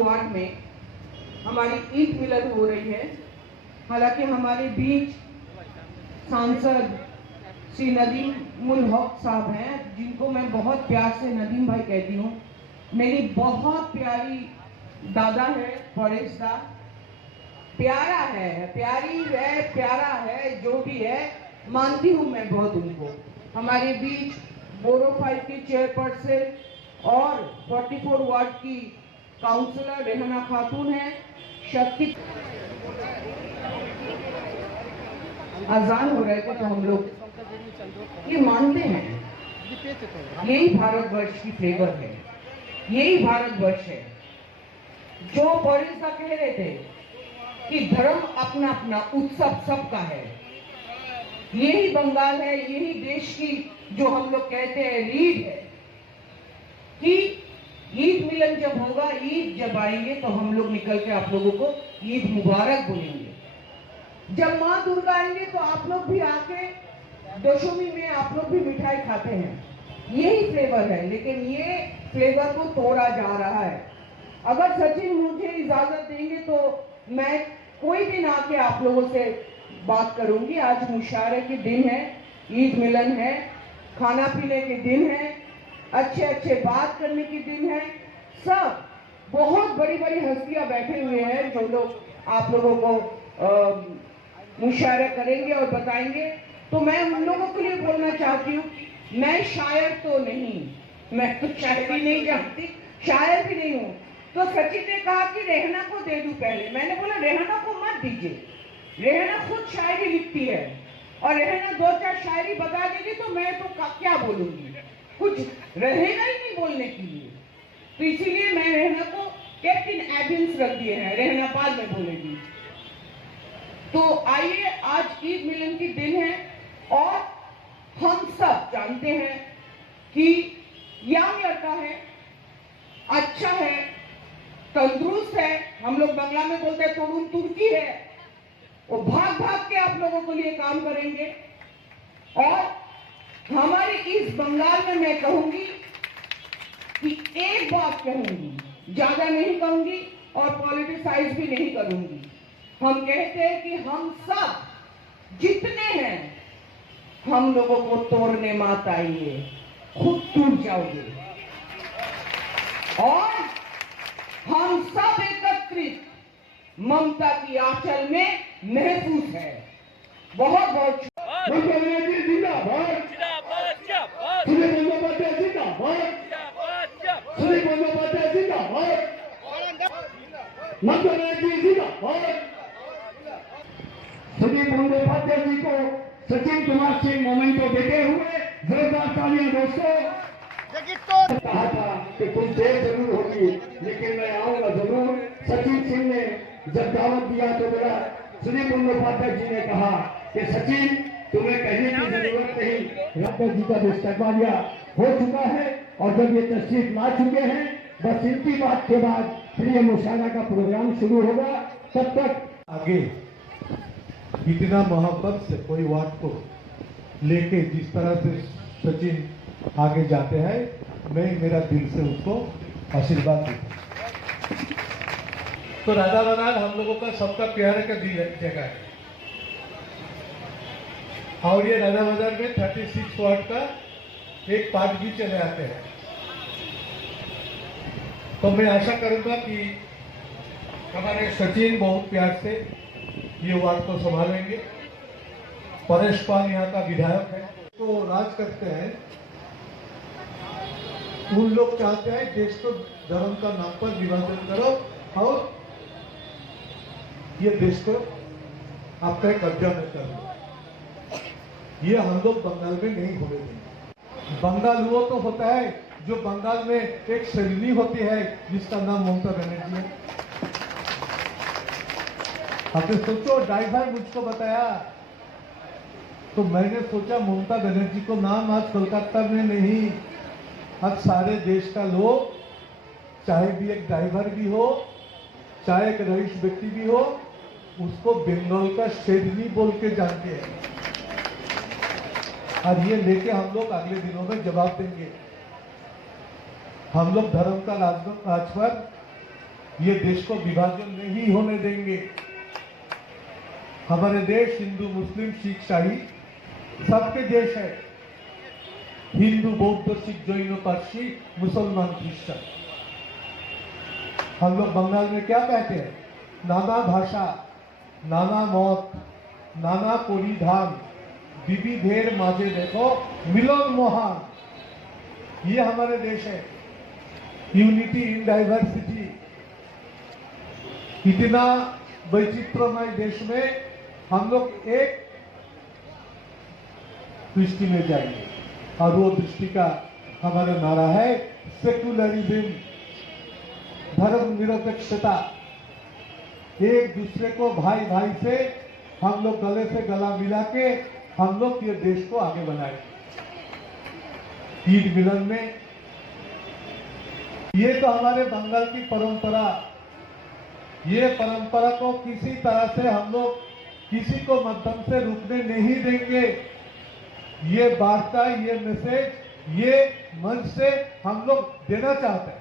Ward में हमारी ईद मिलन हो रही है। हालांकि हमारे बीच सांसद श्री नदीम उल हक साहब हैं, जिनको मैं बहुत प्यार से नदीम भाई कहती हूँ। मेरी बहुत प्यारी दादा है परेश दा, प्यारा है, प्यारी है, प्यारा है, जो भी है मानती हूँ मैं बहुत उनको। हमारे बीच बोरो 5 की चेयरपर्सन और 44 वार्ड की काउंसलर रेहाना खातून है। शक्ति आजान हो रहे थे तो हम लोग ये मानते हैं, यही भारतवर्ष की फ्लेवर है, यही भारतवर्ष है। जो परेश दा कह रहे थे कि धर्म अपना अपना, उत्सव सबका है, यही बंगाल है, यही देश की जो हम लोग कहते हैं रीढ़ है कि ईद मिलन जब होगा, ईद जब आएंगे तो हम लोग निकल के आप लोगों को ईद मुबारक बोलेंगे। जब माँ दुर्गा आएंगे तो आप लोग भी आके दशमी में आप लोग भी मिठाई खाते हैं, यही फ्लेवर है। लेकिन ये फ्लेवर को तोड़ा जा रहा है। अगर सचिन मुझे इजाजत देंगे तो मैं कोई दिन आके आप लोगों से बात करूंगी। आज मुशायरे के दिन है, ईद मिलन है, खाना पीने के दिन है, अच्छे अच्छे बात करने के दिन है। सब बहुत बड़ी बड़ी हस्तियां बैठे हुए हैं जो लोग आप लोगों को मुशायरा करेंगे और बताएंगे। तो मैं उन लोगों के लिए बोलना चाहती हूँ, मैं शायर तो नहीं, मैं तो शायरी नहीं जानती, शायर भी नहीं हूँ। तो सचिन ने कहा कि रेहाना को दे दूं पहले। मैंने बोला रेहाना को मत दीजिए, रेहाना खुद शायरी लिखती है और रेहाना 2-4 शायरी बता देगी तो मैं तो क्या बोलूंगी, कुछ रहेगा ही नहीं बोलने के लिए। तो इसीलिए मैं रेहाना को कैप्टन एबिंस रख दिए हैं, रेहाना बाद में बोलेगी। तो आइए, आज ईद मिलन के दिन है और हम सब जानते हैं कि यंग लड़का है, अच्छा है, तंदुरुस्त है, हम लोग बंगला में बोलते हैं तोड़ून तुर्की है। वो भाग भाग के आप लोगों के लिए काम करेंगे। और हमारे इस बंगाल में मैं कहूंगी कि एक बात कहूंगी, ज्यादा नहीं कहूंगी और पॉलिटिसाइज भी नहीं करूंगी। हम कहते हैं कि हम सब जितने हैं, हम लोगों को तोड़ने मत आइए, खुद टूट जाओगे। और हम सब एकत्रित ममता की आंचल में महफूज है। बहुत बहुत सुदीप बंदोपाध्याय जी को सचिन कुमार सिंह मोमेंटो देते हुए जोरदार तालियां दोस्तों। कहा था कि कुछ देर जरूर होगी लेकिन मैं आऊंगा जरूर। सचिन सिंह ने जब दावत दिया तो मेरा सुदीप बंदोपाध्याय जी ने कहा कि सचिन तुम्हें कहने की जरूरत नहीं, राजा जी का इस्तेमालिया हो चुका है और जब ये तशरीफ ला चुके हैं, बस इनकी बात के बाद फिर ये मुशायरा का प्रोग्राम शुरू होगा। तब तक आगे इतना मोहब्बत से कोई वार्ड को लेके जिस तरह से सचिन आगे जाते हैं, मैं मेरा दिल से उसको आशीर्वाद दूं। तो राधा बनाल हम लोगों का सबका प्यार का जगह है और ये राधा बाजार में 36 वार्ड का एक पार्ट भी चले आते हैं। तो मैं आशा करूंगा कि हमारे सचिन बहुत प्यार से ये वार्ड को संभालेंगे। परेश पाल यहाँ का विधायक है, तो राज करते हैं। उन लोग चाहते हैं देश को धर्म का नाम पर विभाजन करो और ये देश को आपके कब्जा में कर लो। ये हम लोग बंगाल में नहीं होने देंगे। बंगाल वो तो होता है जो बंगाल में एक शैली होती है जिसका नाम ममता बनर्जी है। आपने सोचो, ड्राइवर मुझको बताया तो मैंने सोचा ममता बनर्जी को नाम आज कोलकाता में नहीं, अब सारे देश का लोग, चाहे भी एक ड्राइवर भी हो, चाहे एक रईस व्यक्ति भी हो, उसको बंगाल का शेरनी बोल के जानते हैं। और ये लेके हम लोग अगले दिनों में जवाब देंगे। हम लोग धर्म का राज पर ये देश को विभाजन नहीं होने देंगे। हमारे देश हिंदू मुस्लिम सिख ईसाई सबके देश है। हिंदू बौद्ध सिख जैन पारसी मुसलमान क्रिश्चियन। हम लोग बंगाल में क्या कहते हैं? नाना भाषा, नाना मत, नाना परिधान, विविधेर माझे देखो मिलन महान। ये हमारे देश है। Unity in diversity. इतना वैचित्रमय देश में हम लोग एक दृष्टि में जाएंगे और वो दृष्टि का हमारा नारा है सेकुलरिज्म, धर्मनिरपेक्षता। एक दूसरे को भाई भाई से हम लोग गले से गला मिला के हम लोग ये देश को आगे बढ़ाएंगे। ईद मिलन में ये तो हमारे बंगाल की परंपरा, ये परंपरा को किसी तरह से हम लोग किसी को मध्यम से रुकने नहीं देंगे। ये वार्ता, ये मैसेज, ये मंच से हम लोग देना चाहते हैं।